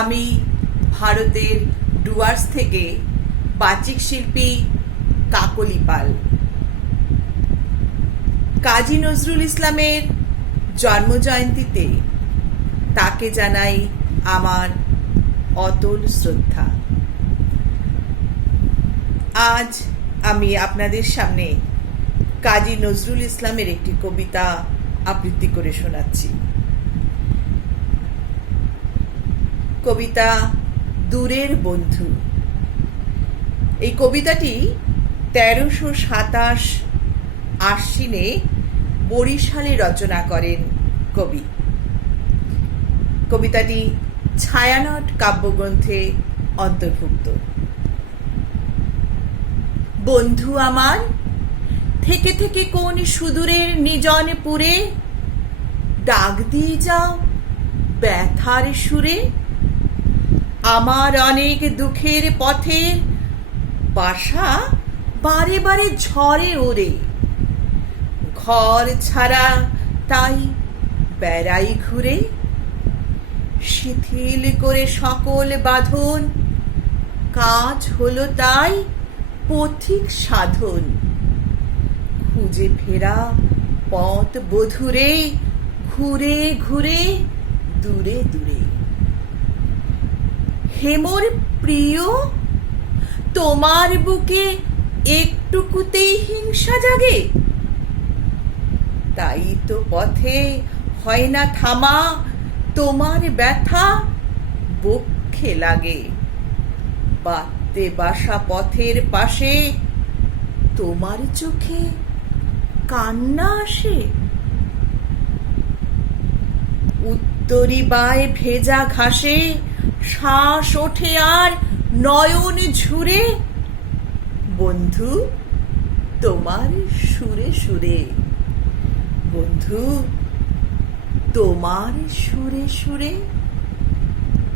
আমি ভারতের ডুয়ার্স থেকে বাচিক শিল্পী কাকলি পাল। কাজী নজরুল ইসলামের জন্মজয়ন্তীতে তাকে জানাই আমার অতল শ্রদ্ধা। আজ আমি আপনাদের সামনে কাজী নজরুল ইসলামের একটি কবিতা আবৃত্তি করে শোনাচ্ছি। কবিতা দূরের বন্ধু। এই কবিতাটি 1327 আশ্বিনে বরিশালে রচনা করেন কবি। কবিতাটি ছায়ানট কাব্যগ্রন্থে অন্তর্ভুক্ত। বন্ধু আমার, থেকে থেকে কোন সুদূরের নিজন পুরে ডাক দিয়ে যাও ব্যথার সুরে। আমার অনেক দুঃখের পথের বাসা বারে বারে ঝড়ে ওড়ে। ঘর ছাড়া তাই বেড়াই ঘুরে, শিথিল করে সকল বাঁধন। কাজ হলো তাই পথিক সাধন। খুঁজে ফেরা পথ বধুরে, ঘুরে ঘুরে দূরে দূরে। হেমর প্রিয়, তোমার বুকে একটুকুতেই হিংসা জাগে। তাই তো পথে হয় না থামা, তোমার ব্যথা বক্ষে লাগে। বাঁধতে বাসা পথের পাশে, তোমার চোখে কান্না আসে। উত্তরি বায় ভেজা ঘাসে শ্বাস ওঠে আর নয়ন ঝুরে। বন্ধু তোমার সুরে সুরে, বন্ধু তোমার সুরে সুরে।